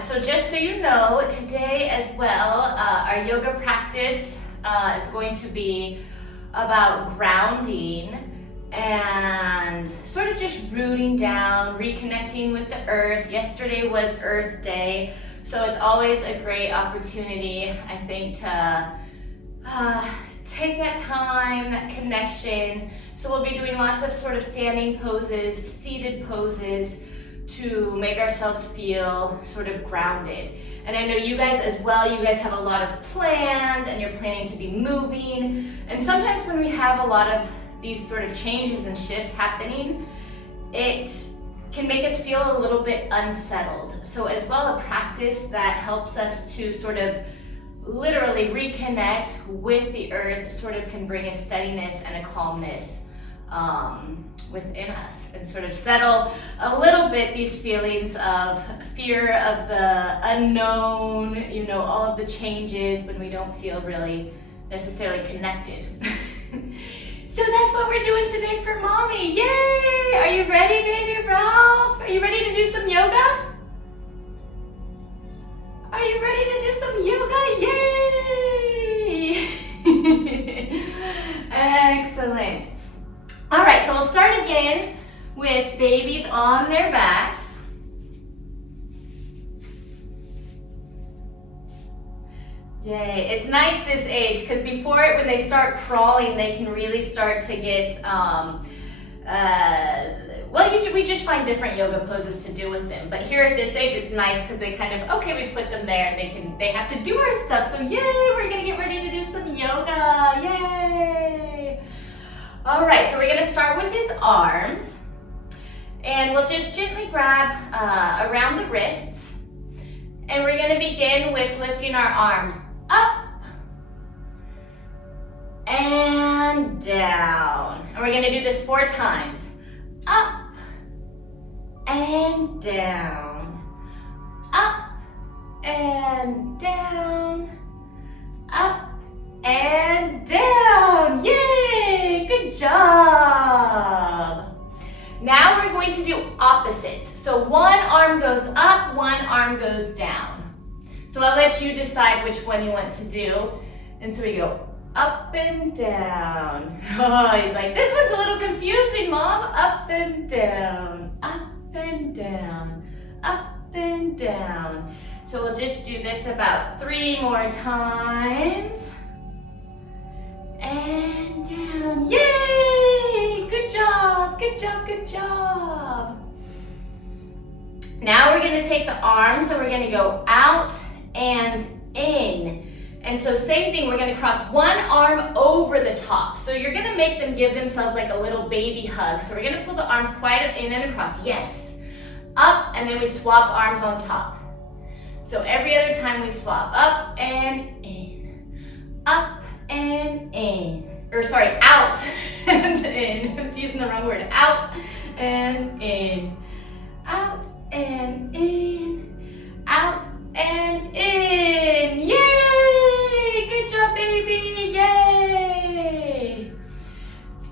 So just so you know, today as well, our yoga practice is going to be about grounding and sort of just rooting down, reconnecting with the earth. Yesterday was Earth Day, so it's always a great opportunity, I think, to take that time, that connection. So we'll be doing lots of sort of standing poses, seated poses, to make ourselves feel sort of grounded. And I know you guys as well, you guys have a lot of plans and you're planning to be moving. And sometimes when we have a lot of these sort of changes and shifts happening, it can make us feel a little bit unsettled. So as well, a practice that helps us to sort of literally reconnect with the earth sort of can bring a steadiness and a calmness within us and sort of settle a little bit these feelings of fear of the unknown, you know, all of the changes when we don't feel really necessarily connected. So that's what we're doing today for mommy. Yay! Are you ready, baby Ralph? Are you ready to do some yoga? Are you ready to do some yoga? Yay! Excellent. All right, so we'll start again with babies on their backs. Yay, it's nice this age because before it, when they start crawling, they can really start to get, we just find different yoga poses to do with them. But here at this age, it's nice because they kind of, okay, we put them there and they have to do our stuff. So yay, we're gonna get ready to do some yoga, yay. All right, so we're gonna start with his arms and we'll just gently grab around the wrists and we're gonna begin with lifting our arms up and down. And we're gonna do this 4 times. Up and down, up and down, up and down. Yay, good job. Now we're going to do opposites. So one arm goes up, one arm goes down. So I'll let you decide which one you want to do. And so we go up and down. Oh, he's like, this one's a little confusing, Mom. Up and down, up and down, up and down. So we'll just do this about 3 more times. And down. Yay! Good job, good job, good job. Now we're gonna take the arms and we're gonna go out and in. And so same thing, we're gonna cross one arm over the top. So you're gonna make them give themselves like a little baby hug. So we're gonna pull the arms quite in and across. Yes. Up, and then we swap arms on top. So every other time we swap up and in. Up and in. Or sorry, out and in. I was using the wrong word. Out and in. Out and in. Out and in. Yay! Good job, baby. Yay!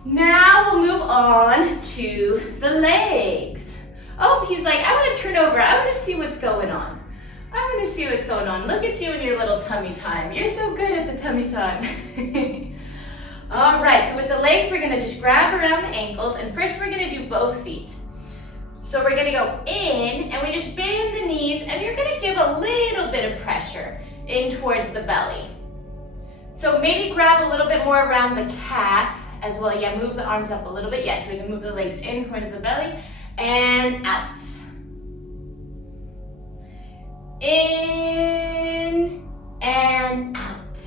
Now we'll move on to the legs. Oh, he's like, I want to turn over. I want to see what's going on. I want to see what's going on. Look at you and your little tummy time. You're so good at the tummy time. All right, so with the legs, we're going to just grab around the ankles. And first, we're going to do both feet. So we're gonna go in and we just bend the knees and you're gonna give a little bit of pressure in towards the belly. So maybe grab a little bit more around the calf as well. Yeah, move the arms up a little bit. Yes, we can move the legs in towards the belly and out. In and out.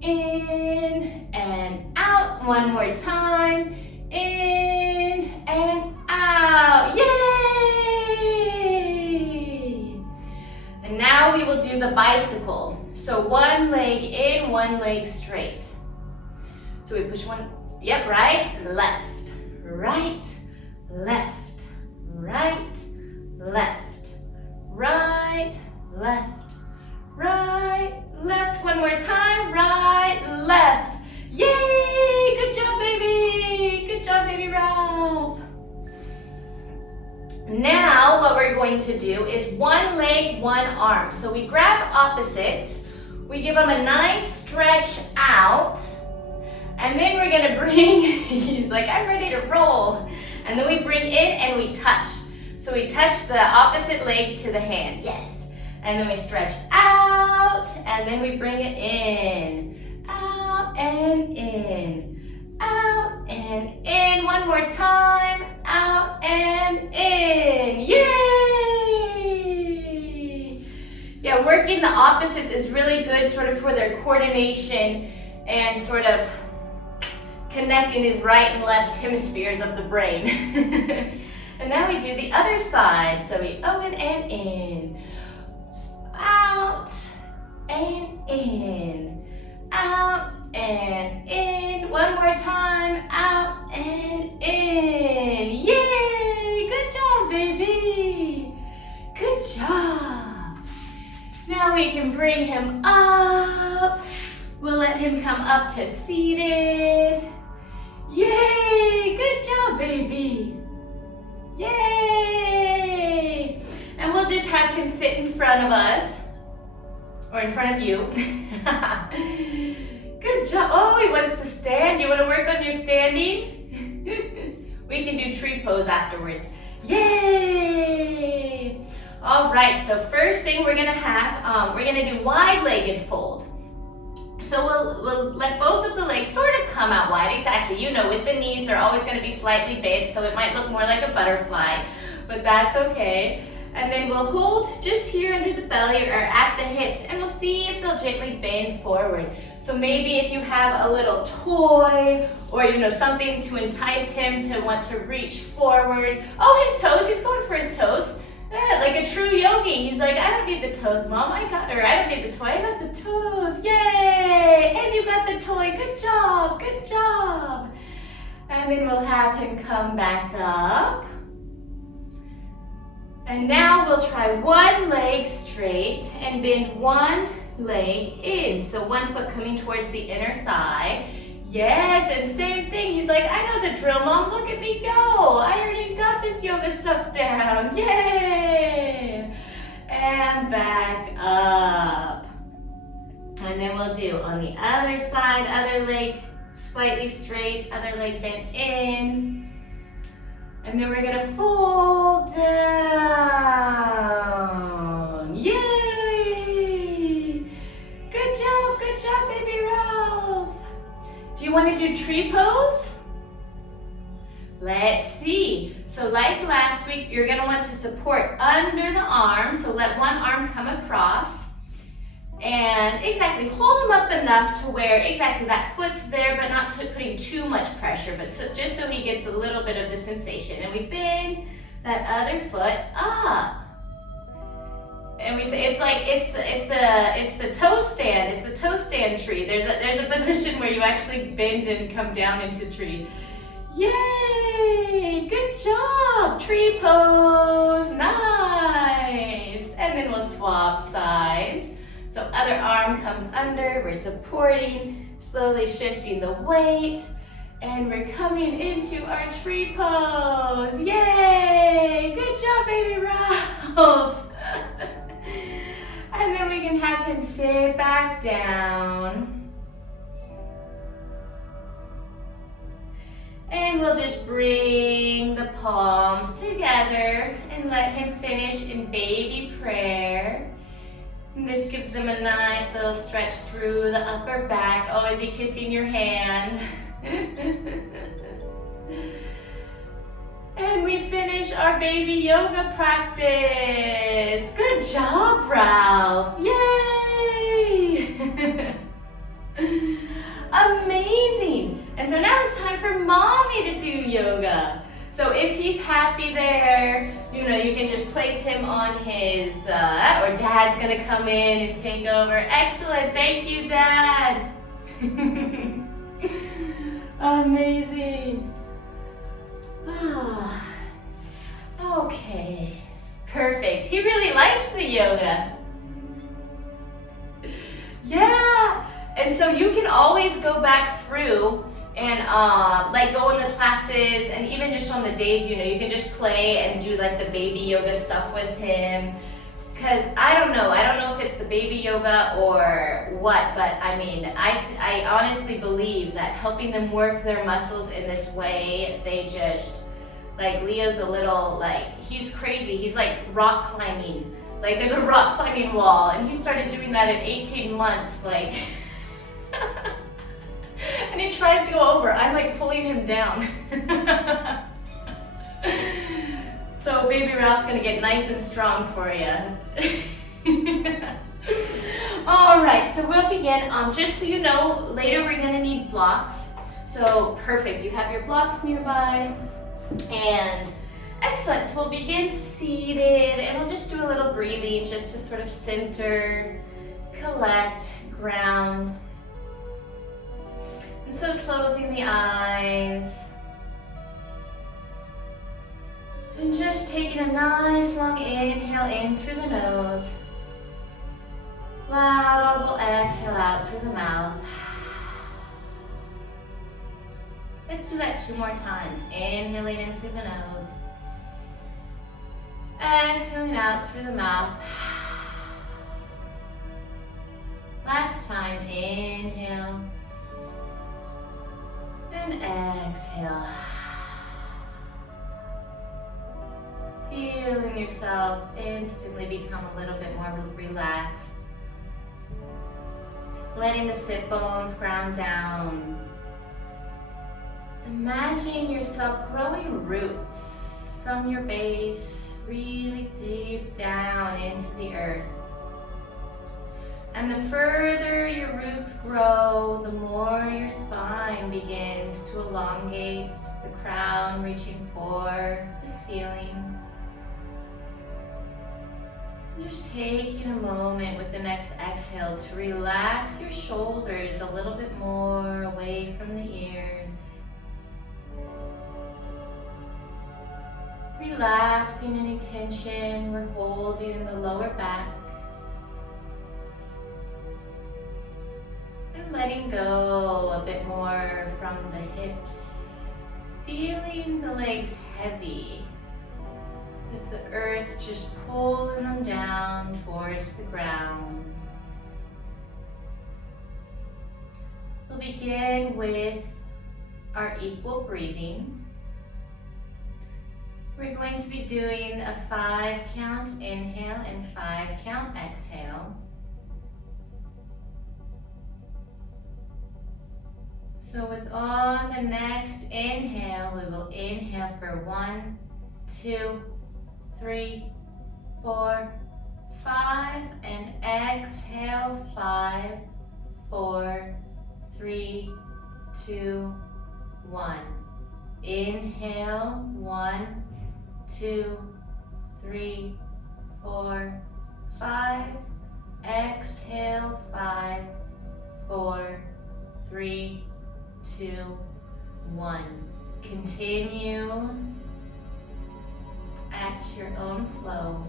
In and out. One more time. In and out. Yay! And now we will do the bicycle. So one leg in, one leg straight. So we push one, yep, right, left, right, left, right, left, right, left, right, left. One more time, right, left. Yay! Good job, baby. Good job, baby Ralph. Now, what we're going to do is one leg, one arm. So we grab opposites, we give them a nice stretch out, and then we're gonna bring, he's like, I'm ready to roll. And then we bring in and we touch. So we touch the opposite leg to the hand, yes. And then we stretch out, and then we bring it in, out and in, out and in. One more time, out and in, yay! Yeah, working the opposites is really good sort of for their coordination and sort of connecting these right and left hemispheres of the brain. And now we do the other side. So we open and in, out and in, out and in. One more time, out and in. Yay! Good job, baby. Good job. Now we can bring him up. We'll let him come up to seated. Yay! Good job, baby. Yay! And we'll just have him sit in front of us, or in front of you. Good job. Oh, he wants to stand. You want to work on your standing? We can do tree pose afterwards. Yay! All right, so first thing we're gonna have, we're gonna do wide-legged fold. So we'll let both of the legs sort of come out wide, exactly. You know, with the knees, they're always gonna be slightly bent, so it might look more like a butterfly, but that's okay. And then we'll hold just here under the belly or at the hips, and we'll see if they'll gently bend forward. So maybe if you have a little toy or, you know, something to entice him to want to reach forward. Oh, his toes, he's going for his toes. Yeah, like a true yogi. He's like, I don't need the toes, Mom. I got her. I don't need the toy. I got the toes. Yay! And you got the toy. Good job. Good job. And then we'll have him come back up. And now we'll try one leg straight and bend one leg in. So one foot coming towards the inner thigh. Yes, and same thing. He's like, I know the drill, Mom. Look at me go. I already got this yoga stuff down. Yay! And back up. And then we'll do on the other side, other leg slightly straight, other leg bent in. And then we're gonna fold down. Yay! Good job, baby Ralph. Do you want to do tree pose? Let's see. So like last week, you're going to want to support under the arm. So let one arm come across. And exactly, hold him up enough to where exactly that foot's there, but not putting too much pressure, but just so he gets a little bit of the sensation. And we bend that other foot up. And we say it's the toe stand. It's the toe stand tree. There's a position where you actually bend and come down into tree. Yay! Good job. Tree pose. Nice. And then we'll swap sides. So other arm comes under. We're supporting, slowly shifting the weight, and we're coming into our tree pose. Yay! Good job, baby Ralph. And then we can have him sit back down. And we'll just bring the palms together and let him finish in baby prayer. And this gives them a nice little stretch through the upper back. Oh, is he kissing your hand? And we finish our baby yoga practice. Good job, Ralph. Yay! Amazing. And so now it's time for Mommy to do yoga. So if he's happy there, you know, you can just place him on his, or Dad's gonna come in and take over. Excellent, thank you, Dad. Amazing. Okay, perfect. He really likes the yoga. Yeah, and so you can always go back through And like go in the classes, and even just on the days, you know, you can just play and do like the baby yoga stuff with him. Cause I don't know if it's the baby yoga or what, but I mean, I honestly believe that helping them work their muscles in this way, they just, like Leo's a little, like, he's crazy. He's like rock climbing. Like there's a rock climbing wall, and he started doing that at 18 months, like, and he tries to go over. I'm like pulling him down. So baby Ralph's gonna get nice and strong for you. All right, so we'll begin. Just so you know, later we're gonna need blocks. So perfect, you have your blocks nearby. And excellent, so we'll begin seated, and we'll just do a little breathing just to sort of center, collect, ground. And so closing the eyes. And just taking a nice long inhale in through the nose. Loud audible exhale out through the mouth. Let's do that 2 more times. Inhaling in through the nose. Exhaling out through the mouth. Last time, inhale. And exhale. Feeling yourself instantly become a little bit more relaxed. Letting the sit bones ground down. Imagine yourself growing roots from your base really deep down into the earth. And the further your roots grow, the more your spine begins to elongate, the crown reaching for the ceiling. Just taking a moment with the next exhale to relax your shoulders a little bit more away from the ears. Relaxing any tension we're holding in the lower back. And letting go a bit more from the hips. Feeling the legs heavy, with the earth just pulling them down towards the ground. We'll begin with our equal breathing. We're going to be doing a 5 count inhale and 5 count exhale. So with on the next inhale, we will inhale for 1, 2, 3, 4, 5, and exhale 5, 4, 3, 2, 1. Inhale 1, 2, 3, 4, 5. Exhale 5, 4, 3, 2, 1. Continue at your own flow.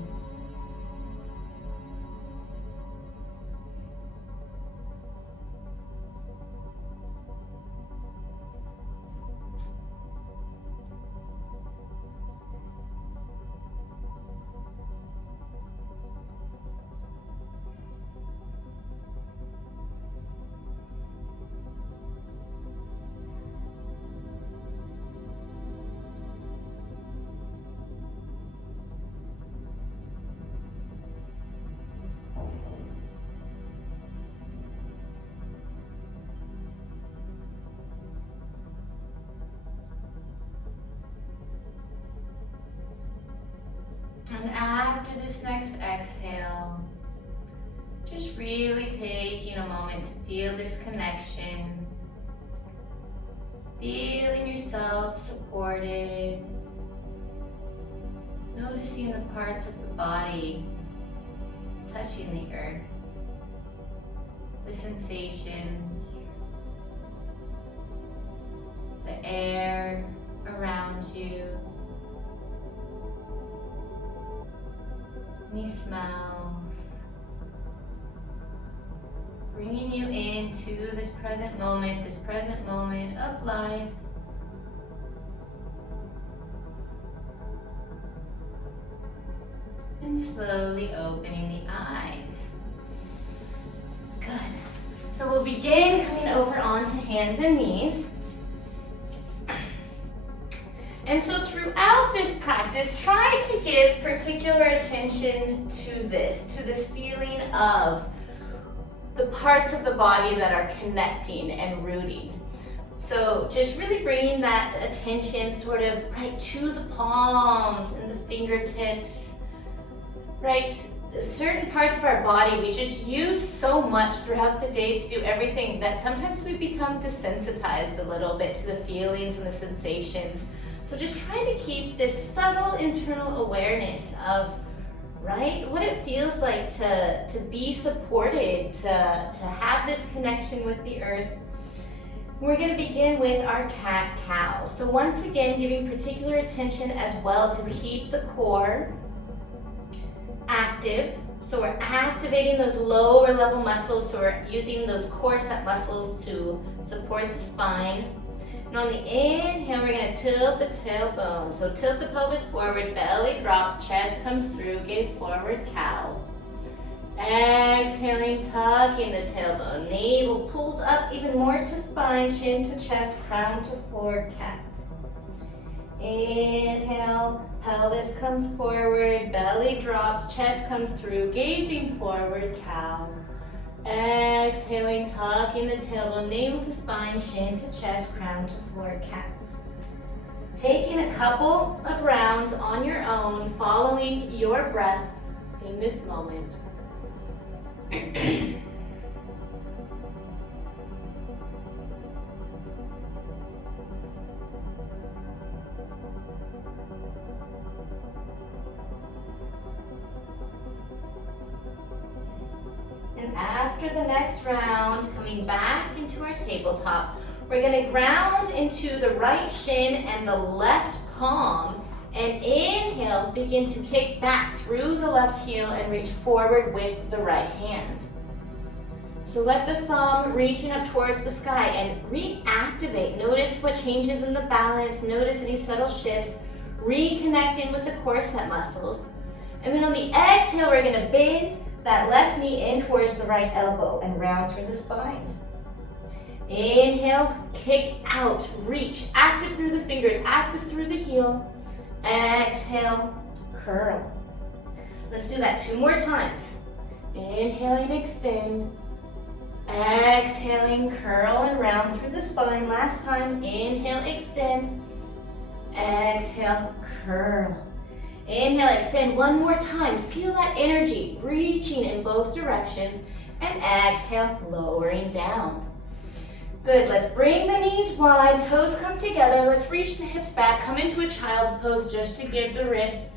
And after this next exhale, just really taking a moment to feel this connection. Feeling yourself supported. Noticing the parts of the body touching the earth. The sensations. The air around you. Any smells, bringing you in into this present moment of life. And slowly opening the eyes. Good. So we'll begin coming over onto hands and knees. And so throughout this practice, try to give particular attention to this feeling of the parts of the body that are connecting and rooting. So just really bringing that attention sort of right to the palms and the fingertips, right? Certain parts of our body we just use so much throughout the day to do everything that sometimes we become desensitized a little bit to the feelings and the sensations. So just trying to keep this subtle internal awareness of, right, what it feels like to be supported, to have this connection with the earth. We're going to begin with our cat-cow. So once again, giving particular attention as well to keep the core active. So we're activating those lower level muscles. So we're using those core set muscles to support the spine. And on the inhale, we're going to tilt the tailbone. So tilt the pelvis forward, belly drops, chest comes through, gaze forward, cow. Exhaling, tucking the tailbone. Navel pulls up even more to spine, chin to chest, crown to floor, cat. Inhale, pelvis comes forward, belly drops, chest comes through, gazing forward, cow. Exhaling, tucking the tailbone, navel to spine, chin to chest, crown to floor, cat. Taking a couple of rounds on your own, following your breath in this moment. And after the next round, coming back into our tabletop, we're going to ground into the right shin and the left palm, and inhale, begin to kick back through the left heel and reach forward with the right hand. So let the thumb reaching up towards the sky and reactivate. Notice what changes in the balance, notice any subtle shifts, reconnecting with the core set muscles. And then on the exhale, we're going to bend that left knee in towards the right elbow and round through the spine. Inhale, kick out, reach, active through the fingers, active through the heel. Exhale, curl. Let's do that 2 more times. Inhaling, extend. Exhaling, curl and round through the spine. Last time, inhale, extend. Exhale, curl. Inhale, extend 1 more time. Feel that energy reaching in both directions. And exhale, lowering down. Good, let's bring the knees wide, toes come together. Let's reach the hips back, come into a child's pose just to give the wrists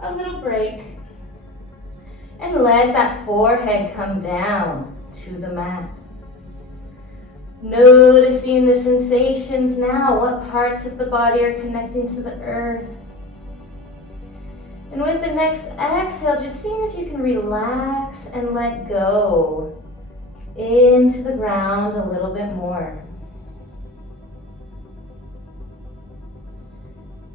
a little break. And let that forehead come down to the mat. Noticing the sensations now, what parts of the body are connecting to the earth. And with the next exhale, just seeing if you can relax and let go into the ground a little bit more.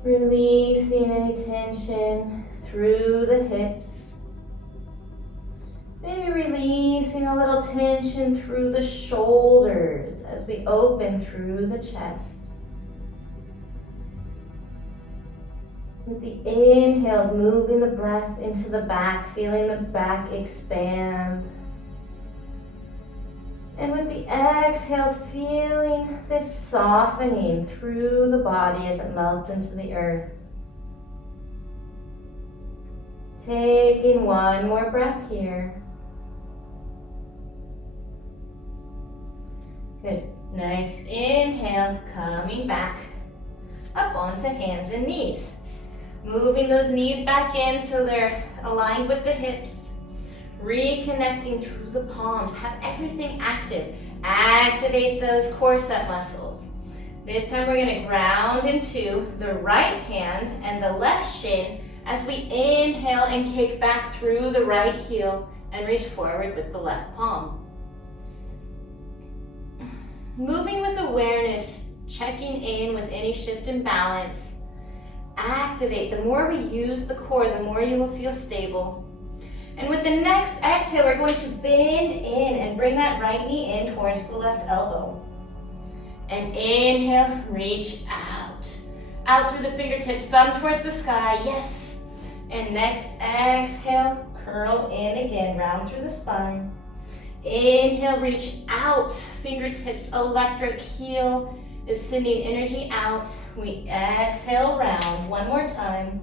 Releasing any tension through the hips. Maybe releasing a little tension through the shoulders as we open through the chest. With the inhales, moving the breath into the back, feeling the back expand. And with the exhales, feeling this softening through the body as it melts into the earth. Taking 1 more breath here. Good. Next inhale, coming back up onto hands and knees. Moving those knees back in so they're aligned with the hips. Reconnecting through the palms. Have everything active. Activate those core set muscles. This time we're going to ground into the right hand and the left shin as we inhale and kick back through the right heel and reach forward with the left palm. moving with awareness, checking in with any shift in balance. Activate. The more we use the core, the more you will feel stable. And with the next exhale, we're going to bend in and bring that right knee in towards the left elbow. And inhale, reach out. Out through the fingertips, thumb towards the sky, yes. And next exhale, curl in again, round through the spine. Inhale, reach out, fingertips electric, heel is sending energy out. We exhale, round, one more time.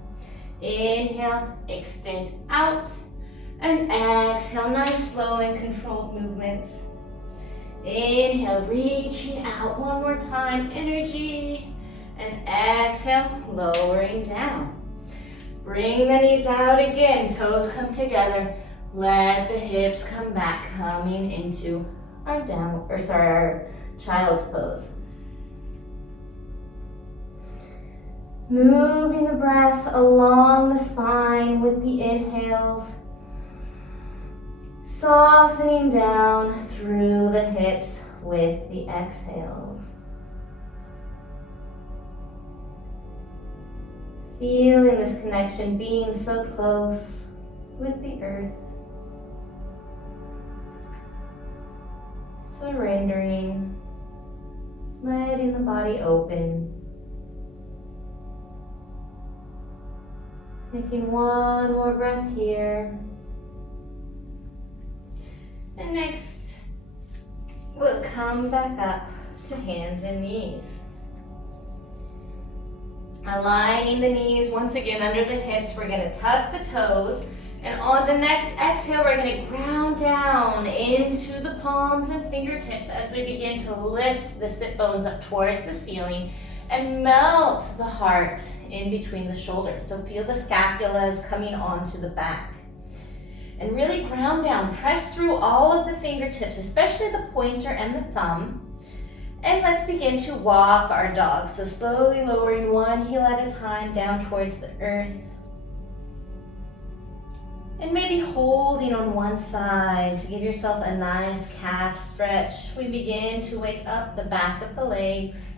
Inhale, extend out. And exhale, nice, slow and controlled movements. Inhale, reaching out one more time, energy. And exhale, lowering down. Bring the knees out again, toes come together. Let the hips come back, coming into our our child's pose. Moving the breath along the spine with the inhales. Softening down through the hips with the exhales. Feeling this connection, being so close with the earth. Surrendering, letting the body open. Taking one more breath here. And next, we'll come back up to hands and knees. Aligning the knees once again under the hips. We're going to tuck the toes. And on the next exhale, we're going to ground down into the palms and fingertips as we begin to lift the sit bones up towards the ceiling and melt the heart in between the shoulders. So feel the scapulas coming onto the back. And really ground down. Press through all of the fingertips, especially the pointer and the thumb. And let's begin to walk our dog. So slowly lowering one heel at a time down towards the earth. And maybe holding on one side to give yourself a nice calf stretch. We begin to wake up the back of the legs.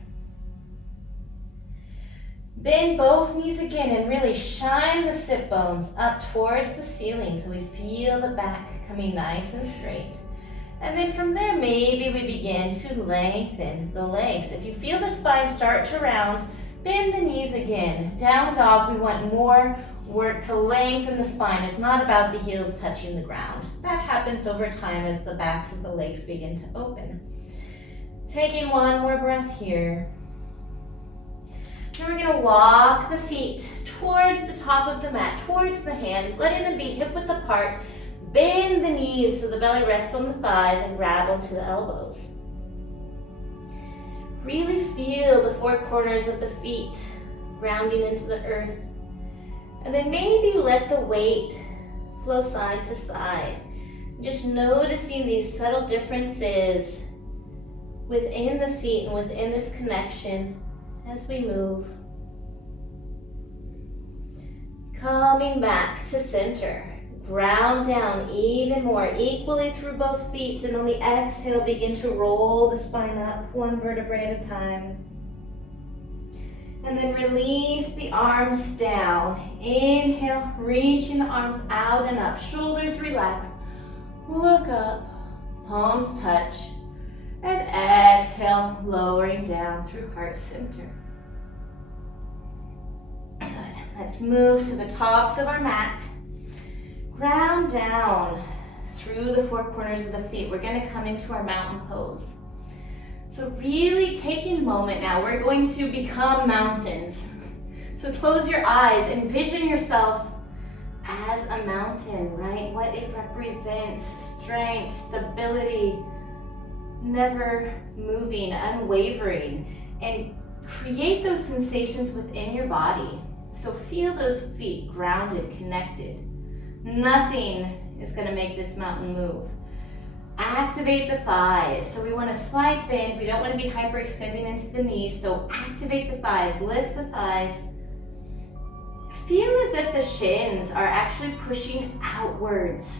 Bend both knees again and really shine the sit bones up towards the ceiling so we feel the back coming nice and straight. And then from there, maybe we begin to lengthen the legs. If you feel the spine start to round, bend the knees again. Down dog, we want more work to lengthen the spine. It's not about the heels touching the ground. That happens over time as the backs of the legs begin to open. Taking one more breath here. Then we're going to walk the feet towards the top of the mat, towards the hands, letting them be hip width apart. Bend the knees so the belly rests on the thighs and grab onto the elbows. Really feel the four corners of the feet grounding into the earth. And then maybe let the weight flow side to side. Just noticing these subtle differences within the feet and within this connection as we move. Coming back to center. Ground down even more, equally through both feet, and on the exhale, begin to roll the spine up, one vertebrae at a time. And then release the arms down. Inhale, reaching the arms out and up. Shoulders relax. Look up, palms touch. And exhale, lowering down through heart center. Good. Let's move to the tops of our mat. Ground down through the four corners of the feet. We're going to come into our mountain pose. So really taking a moment now, we're going to become mountains. So close your eyes, envision yourself as a mountain, right? What it represents, strength, stability, never moving, unwavering, and create those sensations within your body. So feel those feet grounded, connected. Nothing is going to make this mountain move. Activate the thighs. So we want a slight bend. We don't want to be hyperextending into the knees. So activate the thighs, lift the thighs. Feel as if the shins are actually pushing outwards.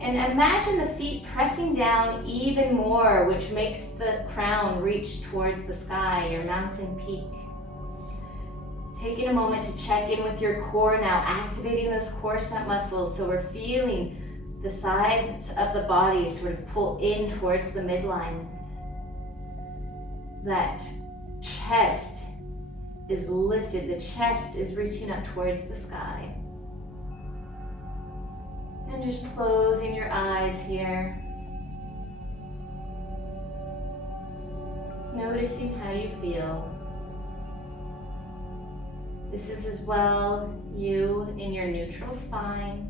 And imagine the feet pressing down even more, which makes the crown reach towards the sky, your mountain peak. Taking a moment to check in with your core now, activating those core set muscles so we're feeling the sides of the body sort of pull in towards the midline. That chest is lifted, the chest is reaching up towards the sky. And just closing your eyes here. Noticing how you feel. This is as well you in your neutral spine.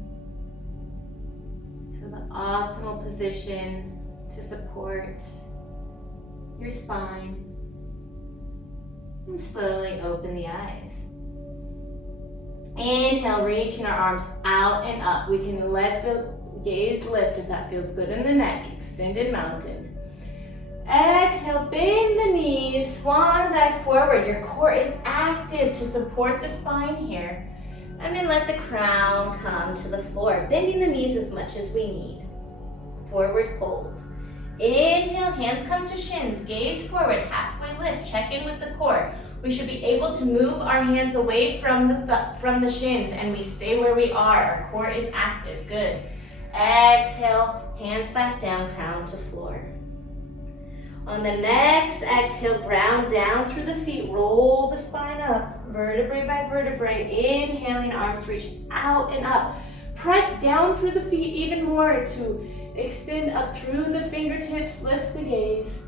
So the optimal position to support your spine. And slowly open the eyes. Inhale, reaching our arms out and up. We can let the gaze lift if that feels good in the neck. Extended mountain. Exhale, bend the knees, swan dive forward. Your core is active to support the spine here. And then let the crown come to the floor, bending the knees as much as we need. Forward fold. Inhale, hands come to shins, gaze forward, halfway lift, check in with the core. We should be able to move our hands away from the shins and we stay where we are. Our core is active, good. Exhale, hands back down, crown to floor. On the next exhale, ground down through the feet, roll the spine up, vertebrae by vertebrae. Inhaling, arms reach out and up. Press down through the feet even more to extend up through the fingertips, lift the gaze.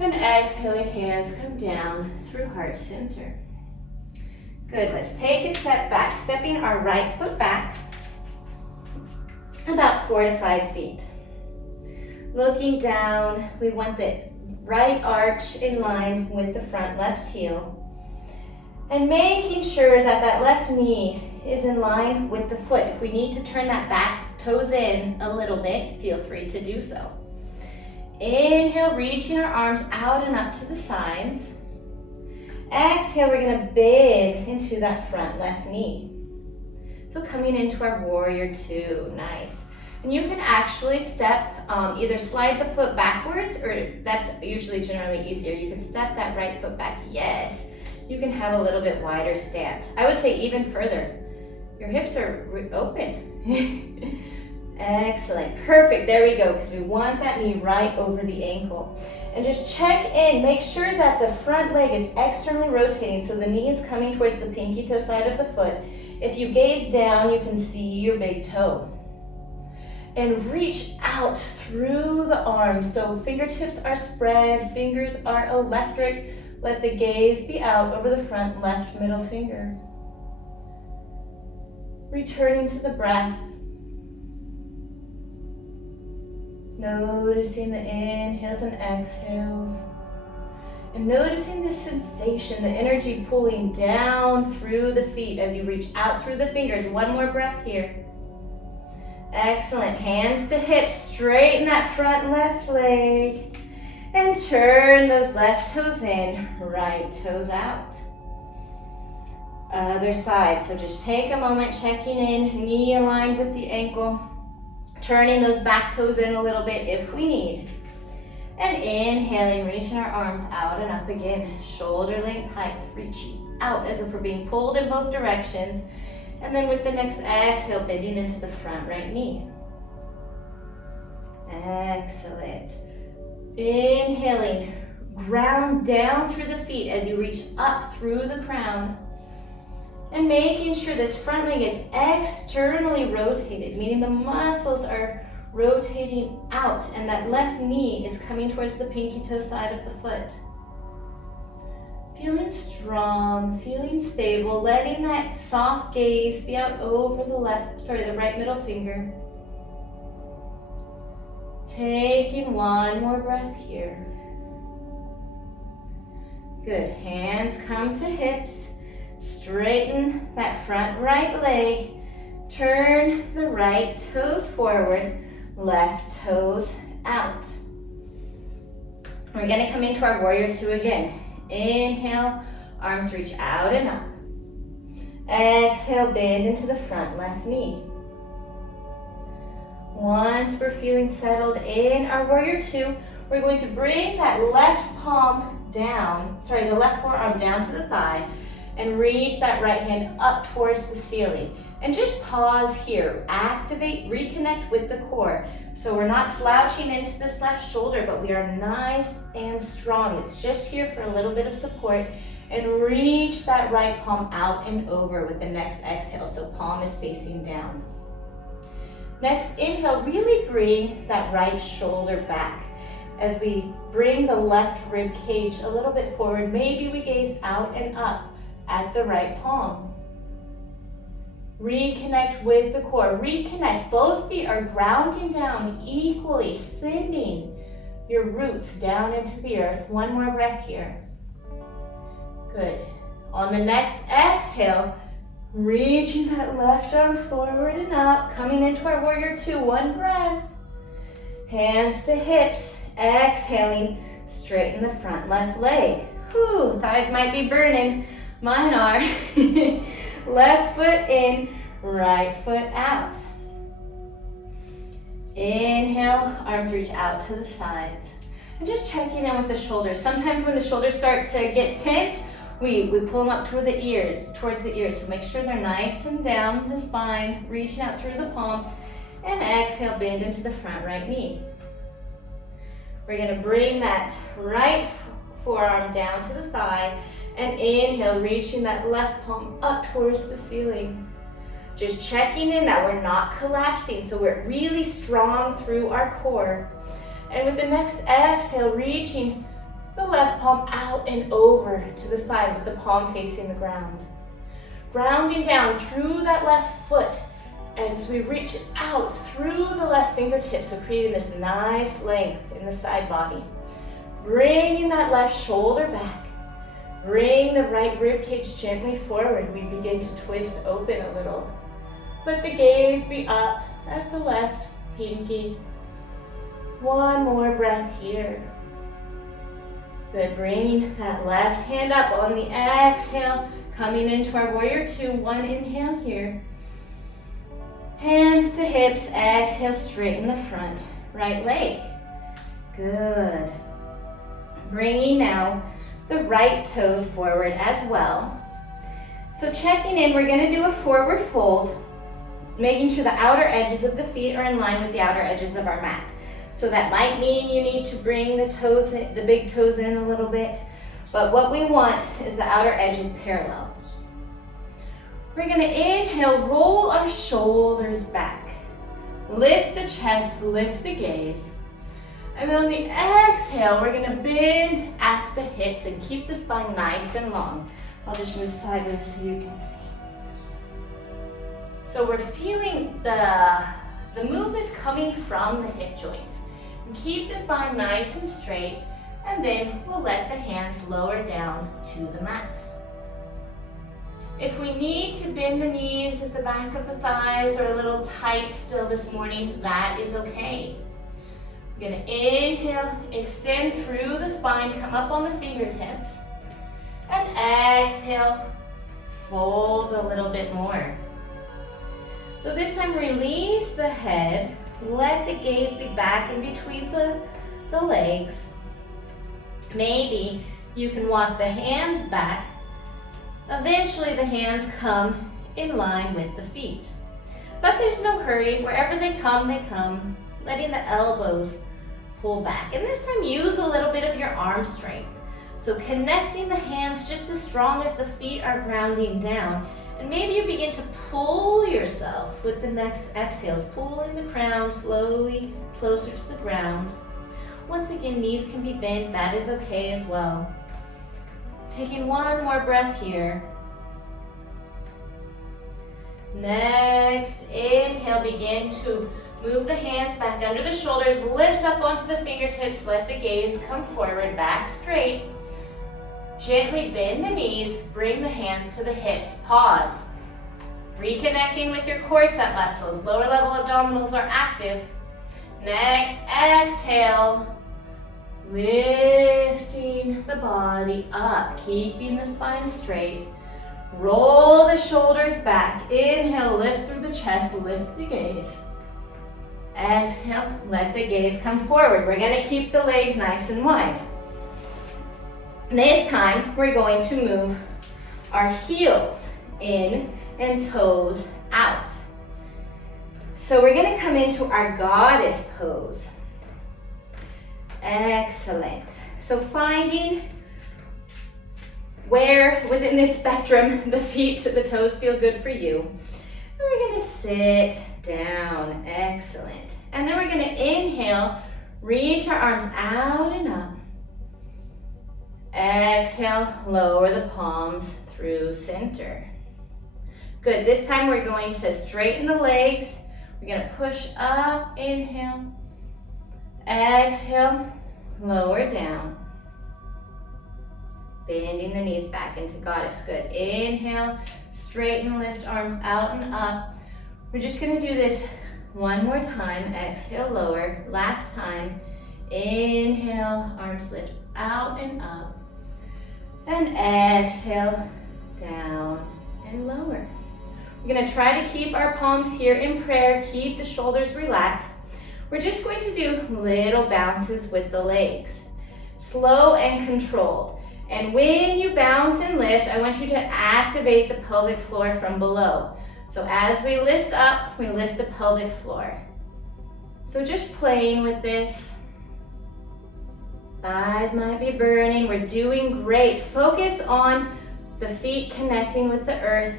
And exhaling, hands come down through heart center. Good, let's take a step back, stepping our right foot back about 4 to 5 feet. Looking down, we want the right arch in line with the front left heel. And making sure that that left knee is in line with the foot. If we need to turn that back toes in a little bit, feel free to do so. Inhale, reaching our arms out and up to the sides. Exhale, we're gonna bend into that front left knee. So coming into our warrior two, nice. And you can actually step, either slide the foot backwards, or that's usually generally easier. You can step that right foot back, yes. You can have a little bit wider stance. I would say even further. Your hips are open. Excellent, perfect, there we go, because we want that knee right over the ankle. And just check in, make sure that the front leg is externally rotating, so the knee is coming towards the pinky toe side of the foot. If you gaze down, you can see your big toe. And reach out through the arms, so fingertips are spread, fingers are electric. Let the gaze be out over the front left middle finger. Returning to the breath. Noticing the inhales and exhales. And noticing the sensation, the energy pulling down through the feet as you reach out through the fingers. One more breath here. Excellent, hands to hips, straighten that front left leg. And turn those left toes in, right toes out. Other side, so just take a moment, checking in, knee aligned with the ankle. Turning those back toes in a little bit if we need. And inhaling, reaching our arms out and up again. Shoulder length height, reaching out as if we're being pulled in both directions. And then with the next exhale, bending into the front right knee. Excellent. Inhaling, ground down through the feet as you reach up through the crown. And making sure this front leg is externally rotated, meaning the muscles are rotating out and that left knee is coming towards the pinky toe side of the foot. Feeling strong, feeling stable, letting that soft gaze be out over the right middle finger. Taking one more breath here. Good, hands come to hips. Straighten that front right leg. Turn the right toes forward, left toes out. We're gonna come into our warrior two again. Inhale, arms reach out and up. Exhale, bend into the front left knee. Once we're feeling settled in our warrior two, we're going to bring that left palm down, the left forearm down to the thigh and reach that right hand up towards the ceiling. And just pause here, activate, reconnect with the core. So we're not slouching into this left shoulder, but we are nice and strong. It's just here for a little bit of support. And reach that right palm out and over with the next exhale, so palm is facing down. Next inhale, really bring that right shoulder back. As we bring the left rib cage a little bit forward, maybe we gaze out and up at the right palm. Reconnect with the core. Reconnect. Both feet are grounding down equally, sending your roots down into the earth. One more breath here. Good. On the next exhale, reaching that left arm forward and up, coming into our warrior two. One breath. Hands to hips. Exhaling, straighten the front left leg. Whew, thighs might be burning. Mine are. Left foot in, right foot out. Inhale, arms reach out to the sides. And just checking in with the shoulders. Sometimes when the shoulders start to get tense, we pull them up towards the ears. So make sure they're nice and down the spine, reaching out through the palms. And exhale, bend into the front right knee. We're gonna bring that right forearm down to the thigh and inhale, reaching that left palm up towards the ceiling. Just checking in that we're not collapsing, so we're really strong through our core. And with the next exhale, reaching the left palm out and over to the side with the palm facing the ground. Grounding down through that left foot as we reach out through the left fingertips, so creating this nice length in the side body. Bringing that left shoulder back. Bring the right rib cage gently forward. We begin to twist open a little. Let the gaze be up at the left pinky. One more breath here. Good, bringing that left hand up on the exhale, coming into our warrior two. One inhale here. Hands to hips, exhale, straighten the front right leg. Good. Bringing now the right toes forward as well. So checking in, we're gonna do a forward fold, making sure the outer edges of the feet are in line with the outer edges of our mat. So that might mean you need to bring the toes, the big toes in a little bit, but what we want is the outer edges parallel. We're gonna inhale, roll our shoulders back. Lift the chest, lift the gaze. And then on the exhale, we're gonna bend at the hips and keep the spine nice and long. I'll just move sideways so you can see. So we're feeling the move is coming from the hip joints. And keep the spine nice and straight, and then we'll let the hands lower down to the mat. If we need to bend the knees if the back of the thighs are a little tight still this morning, that is okay. We're gonna inhale, extend through the spine, come up on the fingertips, and exhale, fold a little bit more. So this time release the head, let the gaze be back in between the legs. Maybe you can walk the hands back. Eventually the hands come in line with the feet. But there's no hurry, wherever they come, letting the elbows pull back. And this time use a little bit of your arm strength. So connecting the hands just as strong as the feet are grounding down. And maybe you begin to pull yourself with the next exhales, pulling the crown slowly closer to the ground. Once again, knees can be bent, that is okay as well. Taking one more breath here. Next, inhale, begin to move the hands back under the shoulders, lift up onto the fingertips, let the gaze come forward, back straight. Gently bend the knees, bring the hands to the hips, pause. Reconnecting with your core set muscles, lower level abdominals are active. Next, exhale, lifting the body up, keeping the spine straight. Roll the shoulders back, inhale, lift through the chest, lift the gaze. Exhale, let the gaze come forward. We're gonna keep the legs nice and wide. This time, we're going to move our heels in and toes out. So we're gonna come into our goddess pose. Excellent. So finding where within this spectrum the feet to the toes feel good for you. And we're gonna sit down, excellent. And then we're gonna inhale, reach our arms out and up. Exhale, lower the palms through center. Good, this time we're going to straighten the legs. We're gonna push up, inhale. Exhale, lower down. Bending the knees back into goddess, good. Inhale, straighten, lift arms out and up. We're just gonna do this one more time. Exhale, lower. Last time. Inhale, arms lift out and up. And exhale, down and lower. We're gonna try to keep our palms here in prayer. Keep the shoulders relaxed. We're just going to do little bounces with the legs. Slow and controlled. And when you bounce and lift, I want you to activate the pelvic floor from below. So as we lift up, we lift the pelvic floor. So just playing with this. Thighs might be burning. We're doing great. Focus on the feet connecting with the earth.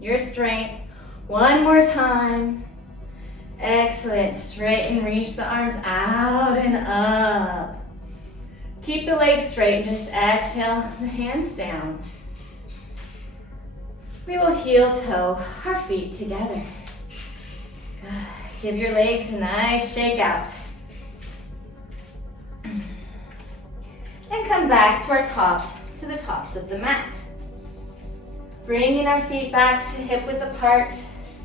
Your strength. One more time. Excellent. Straighten, reach the arms out and up. Keep the legs straight and just exhale the hands down. We will heel toe our feet together. Good. Give your legs a nice shake out. And come back to the tops of the mat. Bringing our feet back to hip width apart.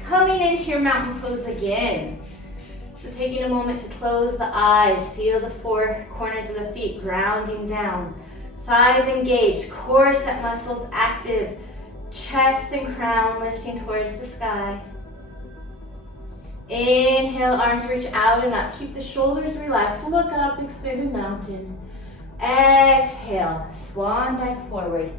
Coming into your mountain pose again. So taking a moment to close the eyes, feel the four corners of the feet grounding down. Thighs engaged, core set muscles active, chest and crown lifting towards the sky. Inhale, arms reach out and up. Keep the shoulders relaxed. Look up, extended mountain. Exhale, swan dive forward.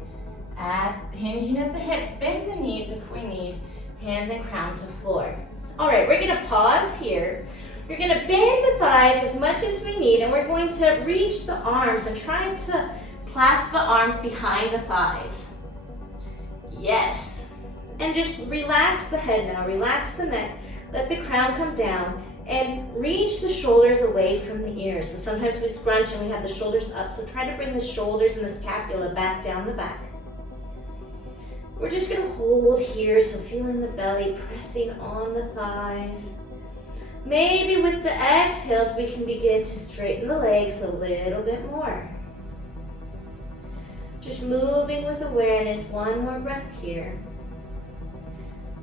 Hinging at the hips, bend the knees if we need. Hands and crown to floor. All right, we're gonna pause here. You're gonna bend the thighs as much as we need, and we're going to reach the arms and trying to clasp the arms behind the thighs. Yes. And just relax the head now, relax the neck, let the crown come down, and reach the shoulders away from the ears. So sometimes we scrunch and we have the shoulders up, so try to bring the shoulders and the scapula back down the back. We're just gonna hold here, so feeling the belly pressing on the thighs. Maybe with the exhales, we can begin to straighten the legs a little bit more. Just moving with awareness, one more breath here.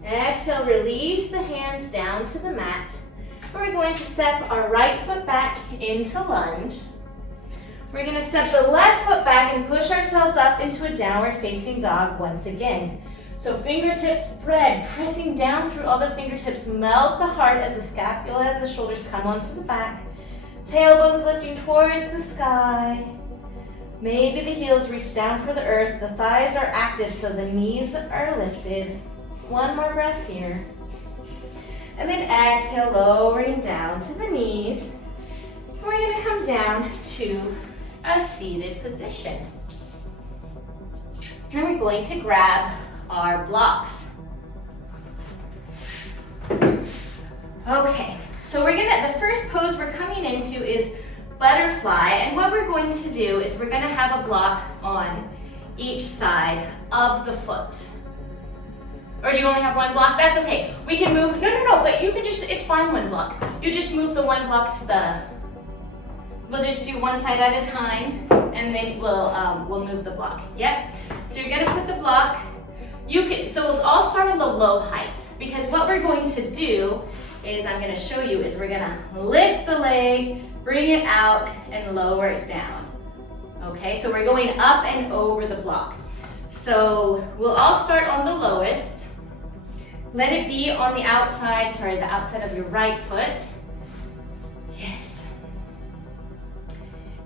Exhale, release the hands down to the mat. We're going to step our right foot back into lunge. We're gonna step the left foot back and push ourselves up into a downward facing dog once again. So fingertips spread, pressing down through all the fingertips. Melt the heart as the scapula and the shoulders come onto the back. Tailbones lifting towards the sky. Maybe the heels reach down for the earth. The thighs are active, so the knees are lifted. One more breath here. And then exhale, lowering down to the knees. We're gonna come down to a seated position. And we're going to grab our blocks. Okay, so the first pose we're coming into is butterfly, and what we're going to do is we're gonna have a block on each side of the foot. Or do you only have one block? That's okay. We can move, no, but you can just, it's fine one block. You just move the one block to we'll just do one side at a time, and then we'll move the block. Yep. So you're gonna put the block, so we'll all start on the low height, because what we're going to do is, I'm gonna show you, is we're gonna lift the leg, bring it out, and lower it down. Okay, so we're going up and over the block. So we'll all start on the lowest. Let it be on the outside of your right foot. Yes.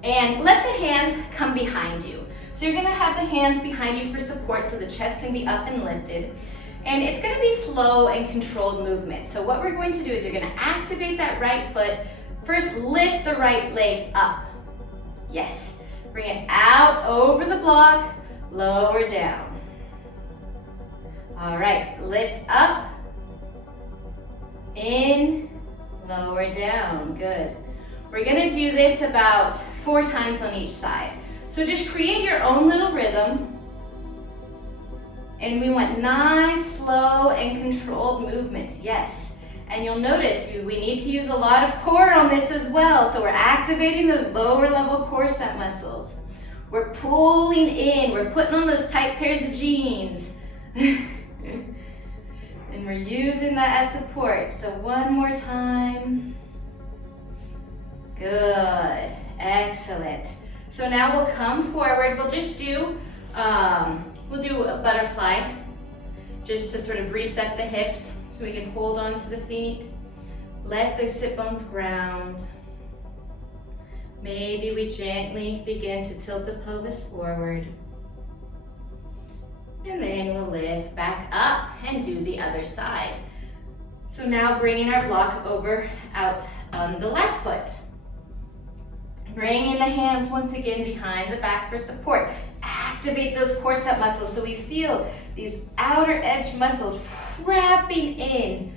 And let the hands come behind you. So you're gonna have the hands behind you for support so the chest can be up and lifted. And it's gonna be slow and controlled movement. So what we're going to do is you're gonna activate that right foot. First, lift the right leg up. Yes. Bring it out over the block, lower down. All right, lift up, in, lower down, good. We're gonna do this about 4 times on each side. So just create your own little rhythm. And we want nice, slow, and controlled movements, yes. And you'll notice we need to use a lot of core on this as well. So we're activating those lower level core set muscles. We're pulling in, we're putting on those tight pairs of jeans. And we're using that as support. So one more time. Good, excellent. So now we'll come forward, we'll just do, we'll do a butterfly, just to sort of reset the hips so we can hold on to the feet. Let those sit bones ground. Maybe we gently begin to tilt the pelvis forward. And then we'll lift back up and do the other side. So now bringing our block over out on the left foot. Bringing the hands once again behind the back for support. Activate those core set muscles so we feel these outer edge muscles wrapping in,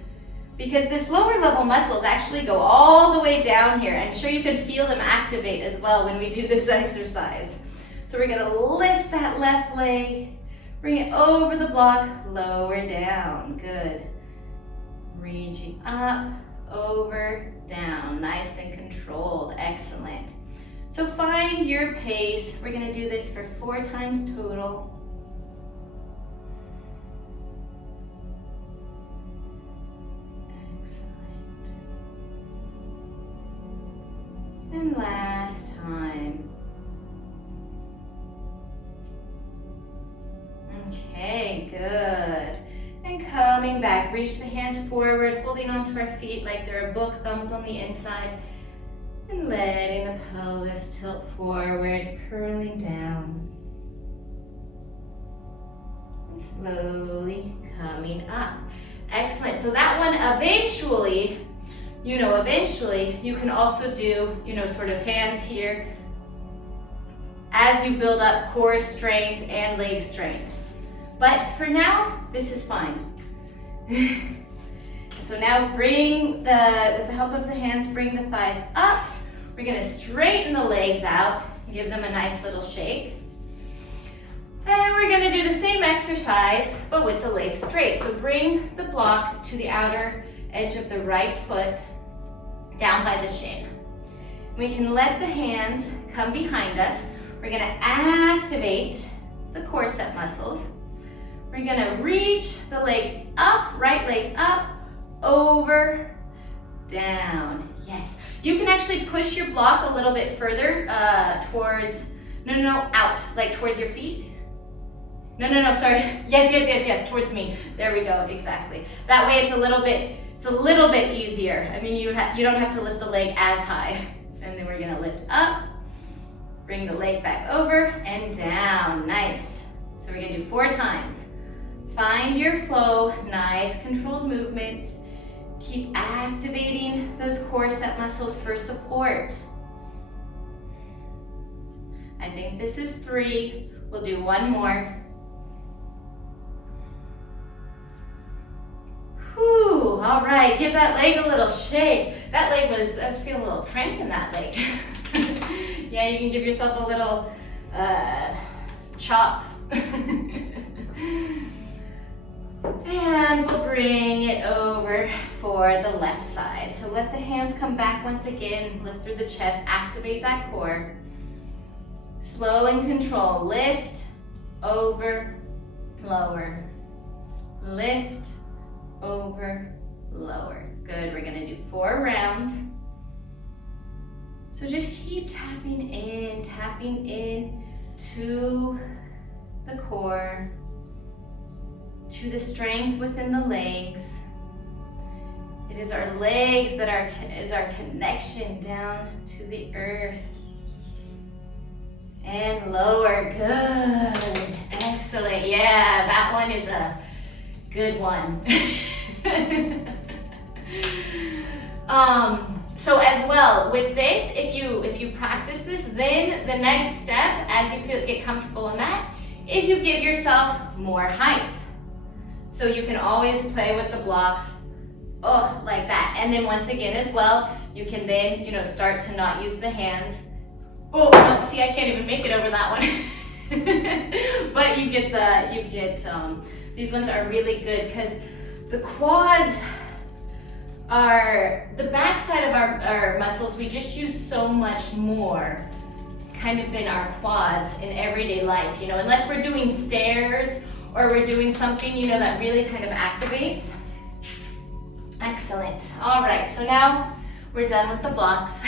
because this lower level muscles actually go all the way down here. I'm sure you can feel them activate as well when we do this exercise. So we're gonna lift that left leg, bring it over the block, lower down, good. Reaching up, over, down, nice and controlled, excellent. So find your pace. We're gonna do this for 4 times total. Excellent. And last time. Okay, good. And coming back, reach the hands forward, holding onto our feet like they're a book, thumbs on the inside. And letting the pelvis tilt forward, curling down. And slowly coming up. Excellent. So that one eventually, you can also do, sort of hands here as you build up core strength and leg strength. But for now, this is fine. So now with the help of the hands, bring the thighs up. We're gonna straighten the legs out, give them a nice little shake. Then we're gonna do the same exercise, but with the legs straight. So bring the block to the outer edge of the right foot, down by the shin. We can let the hands come behind us. We're gonna activate the core set muscles. We're gonna reach the leg up, right leg up, over, down, yes. You can actually push your block a little bit further towards, out, like towards your feet. No, sorry. Yes, towards me. There we go, exactly. That way it's a little bit easier. I mean, you don't have to lift the leg as high. And then we're gonna lift up, bring the leg back over and down, nice. So we're gonna do 4 times. Find your flow, nice controlled movements. Keep activating those core set muscles for support. I think this is 3. We'll do 1 more. Whew, all right, give that leg a little shake. That leg I was feeling a little cramp in that leg. Yeah, you can give yourself a little chop. And we'll bring it over for the left side. So let the hands come back once again, lift through the chest, activate that core. Slow and control, lift, over, lower. Lift, over, lower. Good, we're gonna do 4 rounds. So just keep tapping in to the core, to the strength within the legs. It is our legs that is our connection down to the earth. And lower, good, excellent. Yeah, that one is a good one. So as well with this, if you practice this, then the next step, as you get comfortable in that, is you give yourself more height. So you can always play with the blocks, like that. And then once again as well, you can then, start to not use the hands. Oh, no, see, I can't even make it over that one. But these ones are really good because the quads are the backside of our muscles. We just use so much more kind of than our quads in everyday life, unless we're doing stairs or we're doing something, that really kind of activates. Excellent. All right, so now we're done with the blocks.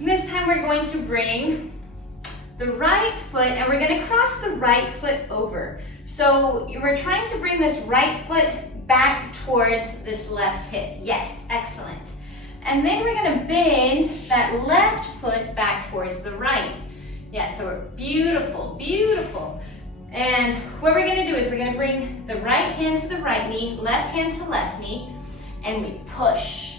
This time we're going to bring the right foot and we're going to cross the right foot over. So we're trying to bring this right foot back towards this left hip. Yes, excellent. And then we're going to bend that left foot back towards the right. Yeah, so we're beautiful, beautiful. And what we're going to do is we're going to bring the right hand to the right knee, left hand to left knee, and we push.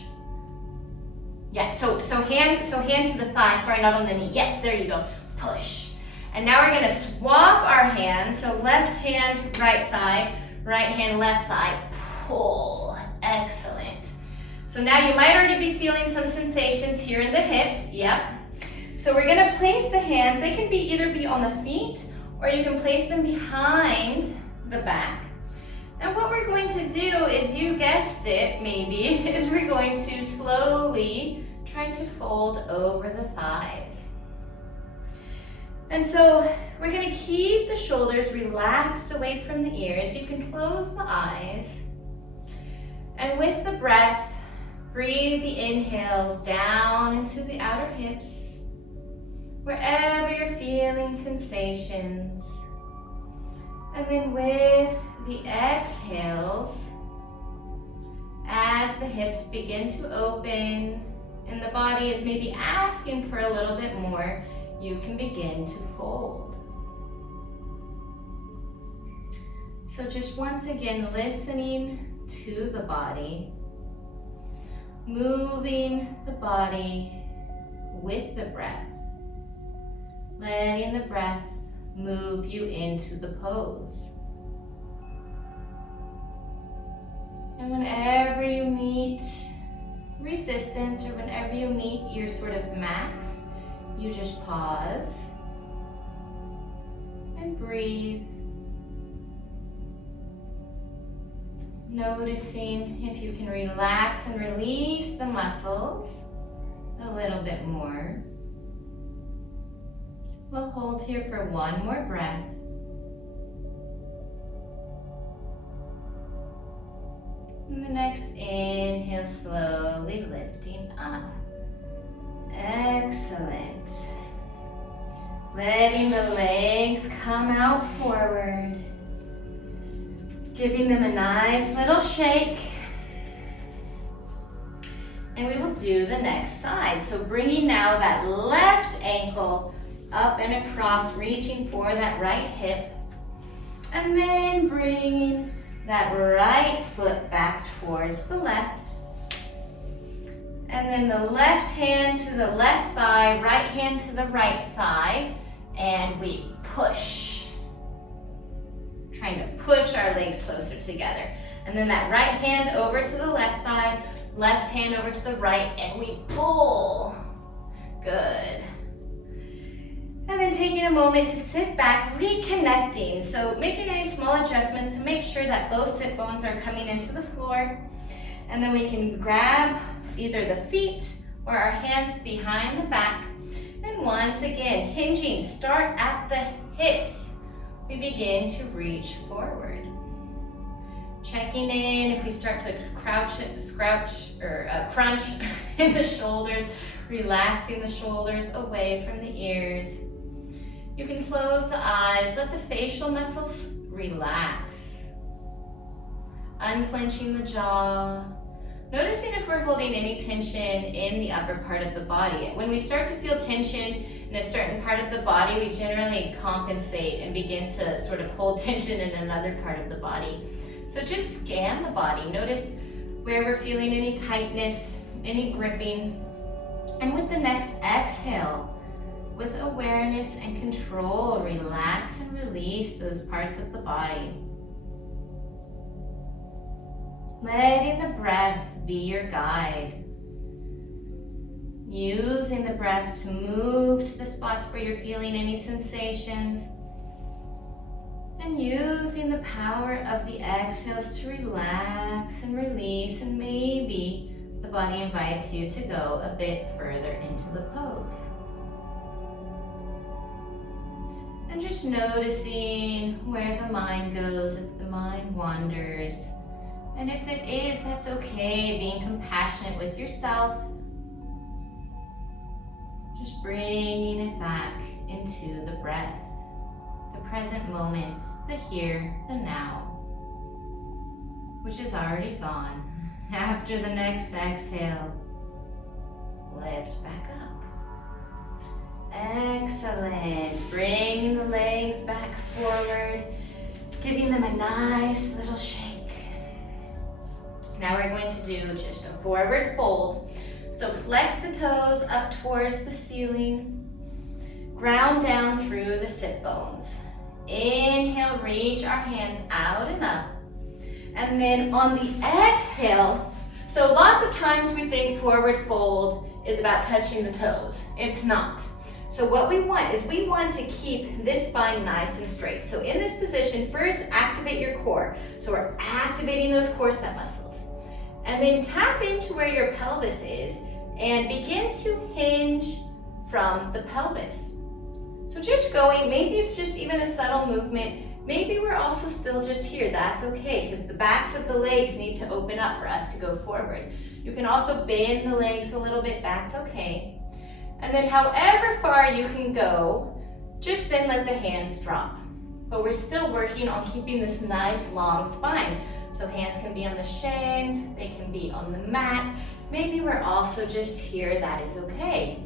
Yeah, so hand to the thigh, sorry, not on the knee. Yes, there you go, push. And now we're gonna swap our hands, so left hand, right hand, left thigh, pull, excellent. So now you might already be feeling some sensations here in the hips, yep. So we're gonna place the hands, they can either be on the feet, or you can place them behind the back. And what we're going to do is, you guessed it maybe, is we're going to slowly try to fold over the thighs. And so we're going to keep the shoulders relaxed away from the ears. You can close the eyes. And with the breath, breathe the inhales down into the outer hips, wherever you're feeling sensations. And then with the exhales, as the hips begin to open and the body is maybe asking for a little bit more, you can begin to fold. So just once again, listening to the body, moving the body with the breath, letting the breath move you into the pose. And whenever you meet resistance or whenever you meet your sort of max, you just pause and breathe. Noticing if you can relax and release the muscles a little bit more. We'll hold here for one more breath. And the next inhale, slowly lifting up. Excellent. Letting the legs come out forward. Giving them a nice little shake. And we will do the next side. So bringing now that left ankle up and across, reaching for that right hip. And then bringing that right foot back towards the left. And then the left hand to the left thigh, right hand to the right thigh, and we push. Trying to push our legs closer together. And then that right hand over to the left thigh, left hand over to the right, and we pull. Good. And then taking a moment to sit back, reconnecting. So making any small adjustments to make sure that both sit bones are coming into the floor. And then we can grab either the feet or our hands behind the back. And once again, hinging, start at the hips. We begin to reach forward. Checking in if we start to crunch in the shoulders, relaxing the shoulders away from the ears. You can close the eyes, let the facial muscles relax. unclenching the jaw. Noticing if we're holding any tension in the upper part of the body. When we start to feel tension in a certain part of the body, we generally compensate and begin to sort of hold tension in another part of the body. So just scan the body. Notice where we're feeling any tightness, any gripping. And with the next exhale, with awareness and control, relax and release those parts of the body. Letting the breath be your guide. Using the breath to move to the spots where you're feeling any sensations. And using the power of the exhales to relax and release, and maybe the body invites you to go a bit further into the pose. And just noticing where the mind goes, if the mind wanders. And if it is, that's okay, being compassionate with yourself. Just bringing it back into the breath, the present moment, the here, the now, which is already gone. After the next exhale, lift back up. Excellent. Bring the legs back forward, giving them a nice little shake. Now we're going to do just a forward fold. So flex the toes up towards the ceiling. Ground down through the sit bones. Inhale, reach our hands out and up. And then on the exhale, so lots of times we think forward fold is about touching the toes. It's not. So what we want is we want to keep this spine nice and straight. So in this position, first activate your core. So we're activating those core set muscles. And then tap into where your pelvis is and begin to hinge from the pelvis. So just going, maybe it's just even a subtle movement. Maybe we're also still just here. That's okay, because the backs of the legs need to open up for us to go forward. You can also bend the legs a little bit. That's okay. And then however far you can go, just then let the hands drop. But we're still working on keeping this nice long spine. So hands can be on the shins, they can be on the mat. Maybe we're also just here, that is okay.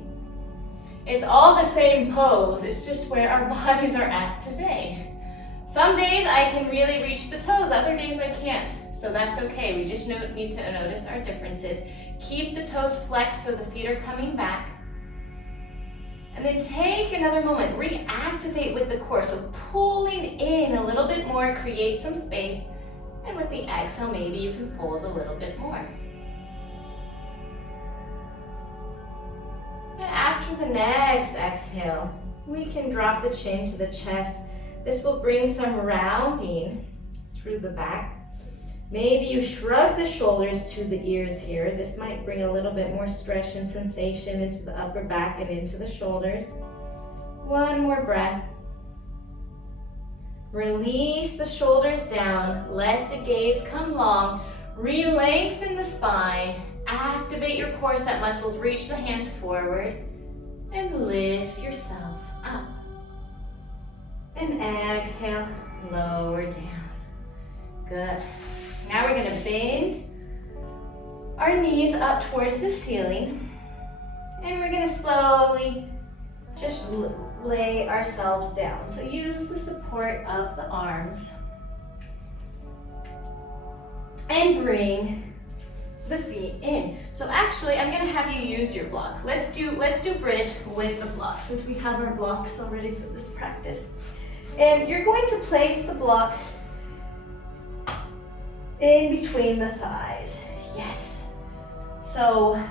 It's all the same pose, it's just where our bodies are at today. Some days I can really reach the toes, other days I can't. So that's okay, we just need to notice our differences. Keep the toes flexed so the feet are coming back. And then take another moment, reactivate with the core. So pulling in a little bit more, create some space. And with the exhale, maybe you can fold a little bit more. And after the next exhale, we can drop the chin to the chest. This will bring some rounding through the back. Maybe you shrug the shoulders to the ears here. This might bring a little bit more stretch and sensation into the upper back and into the shoulders. One more breath. Release the shoulders down, let the gaze come long, re-lengthen the spine, activate your core set muscles, reach the hands forward, and lift yourself up. And exhale, lower down. Good. Now we're gonna bend our knees up towards the ceiling, and we're gonna slowly just lay ourselves down. So use the support of the arms. And bring the feet in. So actually, I'm gonna have you use your block. Let's do bridge with the block, since we have our blocks already for this practice. And you're going to place the block in between the thighs. Yes. So,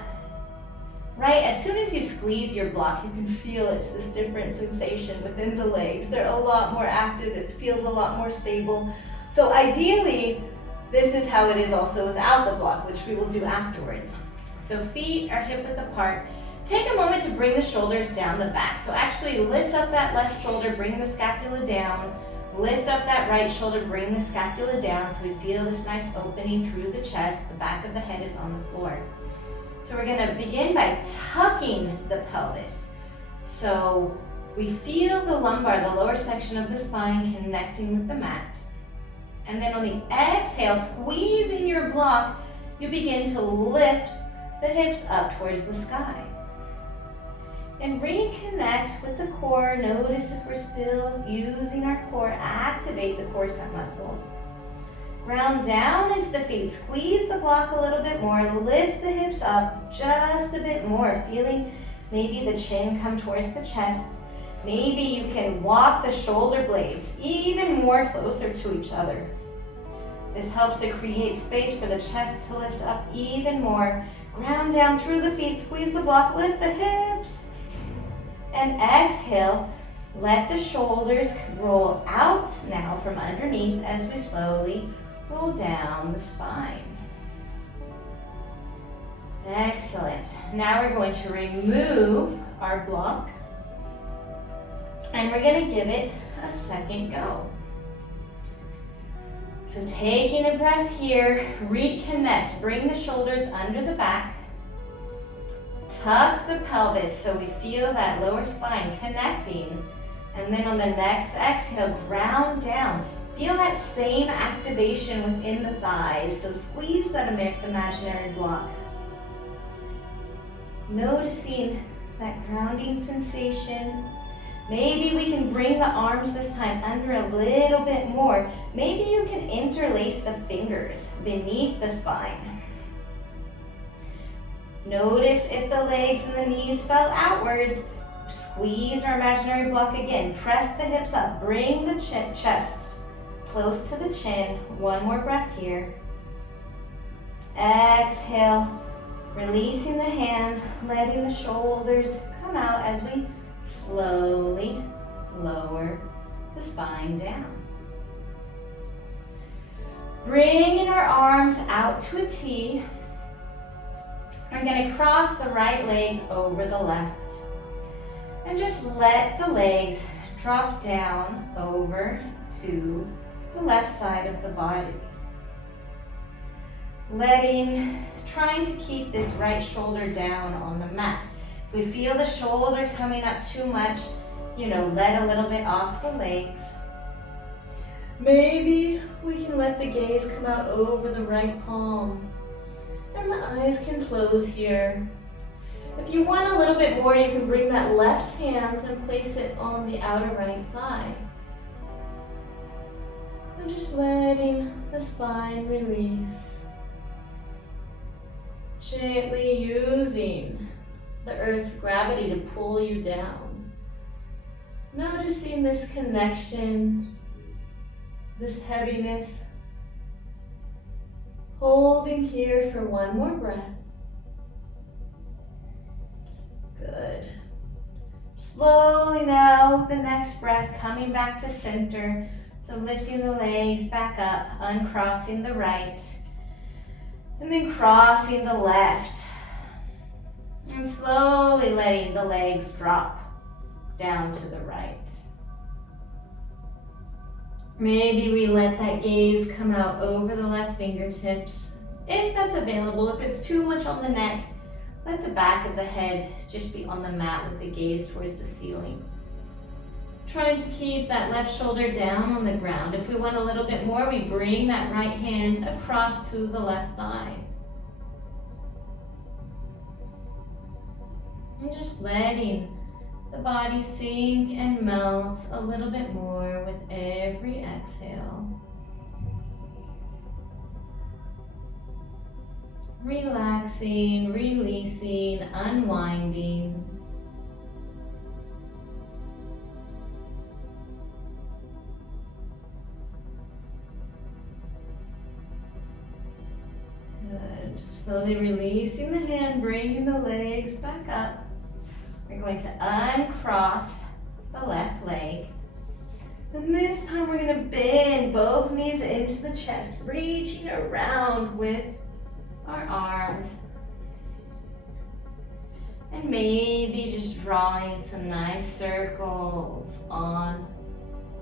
right, as soon as you squeeze your block, you can feel it's this different sensation within the legs. They're a lot more active, it feels a lot more stable. So ideally, this is how it is also without the block, which we will do afterwards. So feet are hip width apart. Take a moment to bring the shoulders down the back. So actually lift up that left shoulder, bring the scapula down. Lift up that right shoulder, bring the scapula down so we feel this nice opening through the chest. The back of the head is on the floor. So we're gonna begin by tucking the pelvis. So we feel the lumbar, the lower section of the spine, connecting with the mat. And then on the exhale, squeezing your block, you begin to lift the hips up towards the sky. And reconnect with the core. Notice if we're still using our core. Activate the core set muscles. Ground down into the feet. Squeeze the block a little bit more. Lift the hips up just a bit more. Feeling maybe the chin come towards the chest. Maybe you can walk the shoulder blades even more closer to each other. This helps to create space for the chest to lift up even more. Ground down through the feet. Squeeze the block. Lift the hips. And exhale, let the shoulders roll out now from underneath as we slowly roll down the spine. Excellent. Now we're going to remove our block and we're going to give it a second go. So taking a breath here, reconnect, bring the shoulders under the back. Tuck the pelvis so we feel that lower spine connecting. And then on the next exhale, ground down. Feel that same activation within the thighs. So squeeze that imaginary block. Noticing that grounding sensation. Maybe we can bring the arms this time under a little bit more. Maybe you can interlace the fingers beneath the spine. Notice if the legs and the knees fell outwards. Squeeze our imaginary block again. Press the hips up. Bring the chest close to the chin. One more breath here. Exhale. Releasing the hands, letting the shoulders come out as we slowly lower the spine down. Bringing our arms out to a T. We're going to cross the right leg over the left. And just let the legs drop down over to the left side of the body. Trying to keep this right shoulder down on the mat. If we feel the shoulder coming up too much, let a little bit off the legs. Maybe we can let the gaze come out over the right palm. And the eyes can close here. If you want a little bit more, you can bring that left hand and place it on the outer right thigh. So just letting the spine release. Gently using the earth's gravity to pull you down. Noticing this connection, this heaviness. Holding here for one more breath. Good. Slowly now, the next breath, coming back to center. So lifting the legs back up, uncrossing the right. And then crossing the left. And slowly letting the legs drop down to the right. Maybe we let that gaze come out over the left fingertips. If that's available, if it's too much on the neck, let the back of the head just be on the mat with the gaze towards the ceiling. Trying to keep that left shoulder down on the ground. If we want a little bit more, we bring that right hand across to the left thigh. And just letting the body sink and melt a little bit more with every exhale. Relaxing, releasing, unwinding. Good. Slowly releasing the hand, bringing the legs back up. We're going to uncross the left leg. And this time we're going to bend both knees into the chest, reaching around with our arms. And maybe just drawing some nice circles on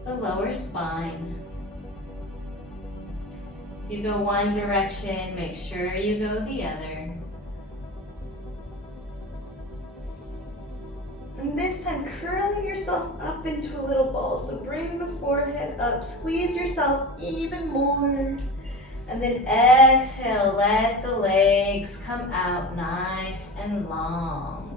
the lower spine. If you go one direction, make sure you go the other. And this time, curling yourself up into a little ball. So bring the forehead up, squeeze yourself even more. And then exhale, let the legs come out nice and long.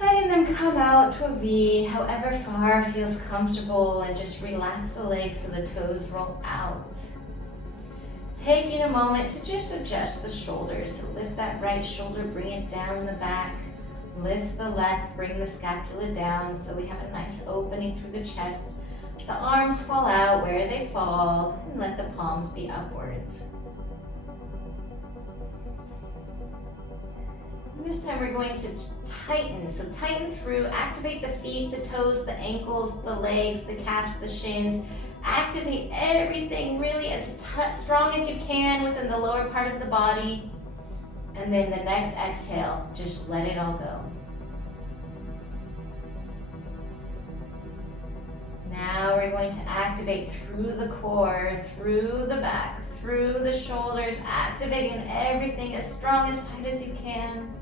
Letting them come out to a V, however far feels comfortable, and just relax the legs so the toes roll out. Taking a moment to just adjust the shoulders. So lift that right shoulder, bring it down the back. Lift the left, bring the scapula down so we have a nice opening through the chest. The arms fall out where they fall, and let the palms be upwards. This time we're going to tighten. So tighten through, activate the feet, the toes, the ankles, the legs, the calves, the shins. Activate everything really as strong as you can within the lower part of the body. And then the next exhale, just let it all go. Now we're going to activate through the core, through the back, through the shoulders, activating everything as strong, as tight as you can.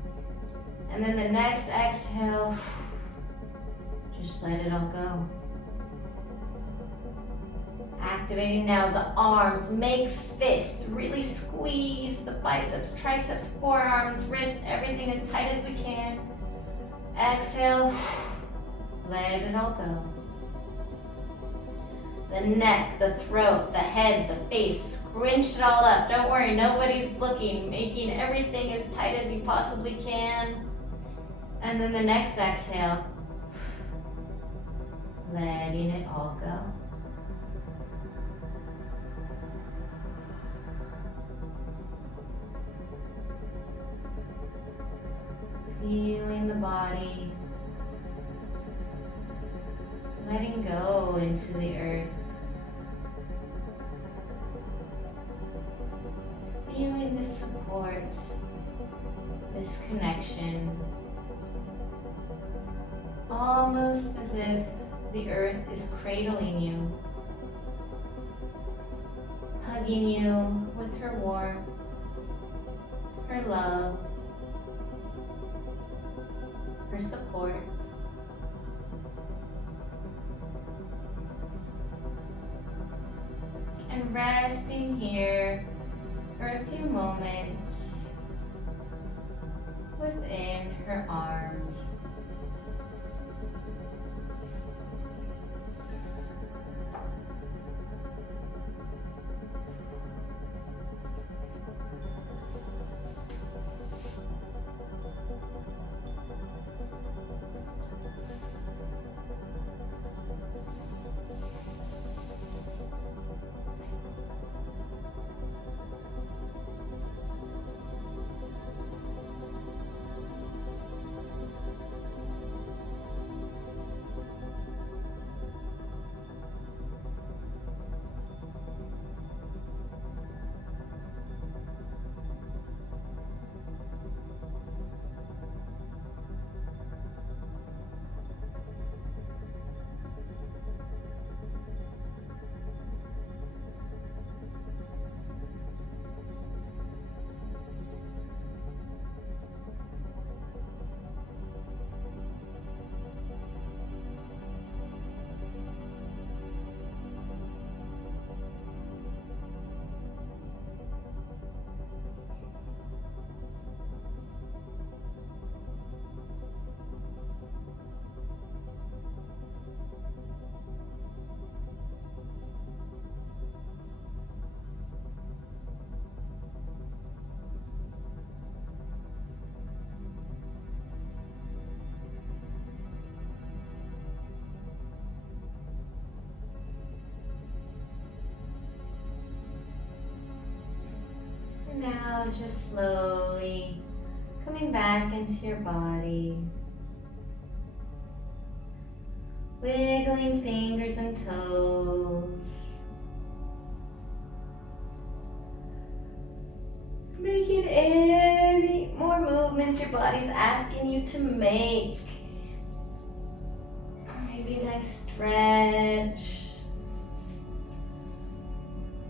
And then the next exhale, just let it all go. Activating now the arms, make fists, really squeeze the biceps, triceps, forearms, wrists, everything as tight as we can. Exhale, let it all go. The neck, the throat, the head, the face, scrunch it all up. Don't worry, nobody's looking, making everything as tight as you possibly can. And then the next exhale, letting it all go. Feeling the body, letting go into the earth. Feeling this support, this connection, almost as if the earth is cradling you, hugging you with her warmth, her love, her support. And resting here for a few moments within her arms. Now just slowly coming back into your body, wiggling fingers and toes, making any more movements your body's asking you to make. Maybe a nice stretch,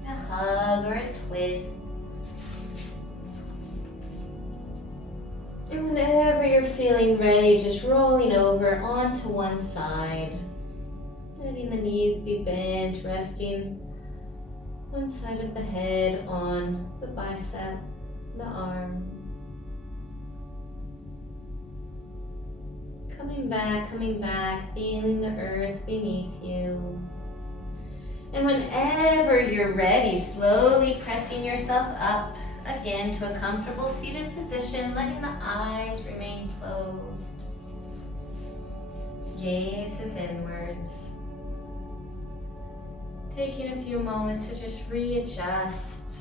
a hug or a twist. And whenever you're feeling ready, just rolling over onto one side. Letting the knees be bent, resting one side of the head on the bicep, the arm. Coming back, feeling the earth beneath you. And whenever you're ready, slowly pressing yourself up again to a comfortable seated position, letting the eyes remain closed. Gaze is inwards. Taking a few moments to just readjust,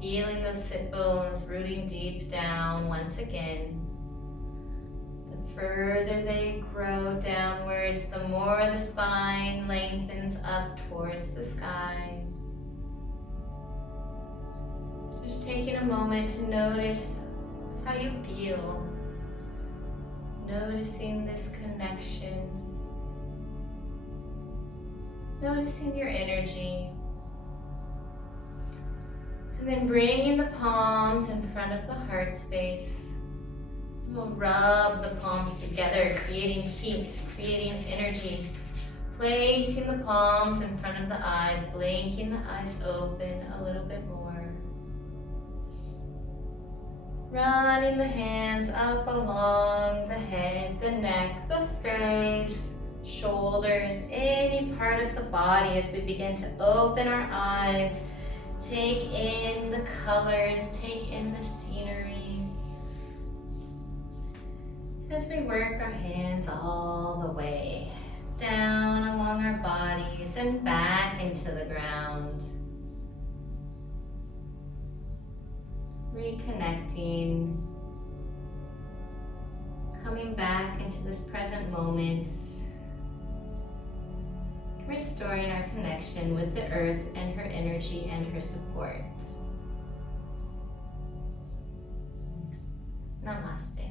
feeling those sit bones rooting deep down once again. The further they grow downwards, the more the spine lengthens up towards the sky. Just taking a moment to notice how you feel. Noticing this connection. Noticing your energy. And then bringing the palms in front of the heart space. We'll rub the palms together, creating heat, creating energy. Placing the palms in front of the eyes, blinking the eyes open a little bit more. Running the hands up along the head, the neck, the face, shoulders, any part of the body as we begin to open our eyes. Take in the colors, take in the scenery. As we work our hands all the way down along our bodies and back into the ground. Reconnecting, coming back into this present moment, restoring our connection with the earth and her energy and her support. Namaste.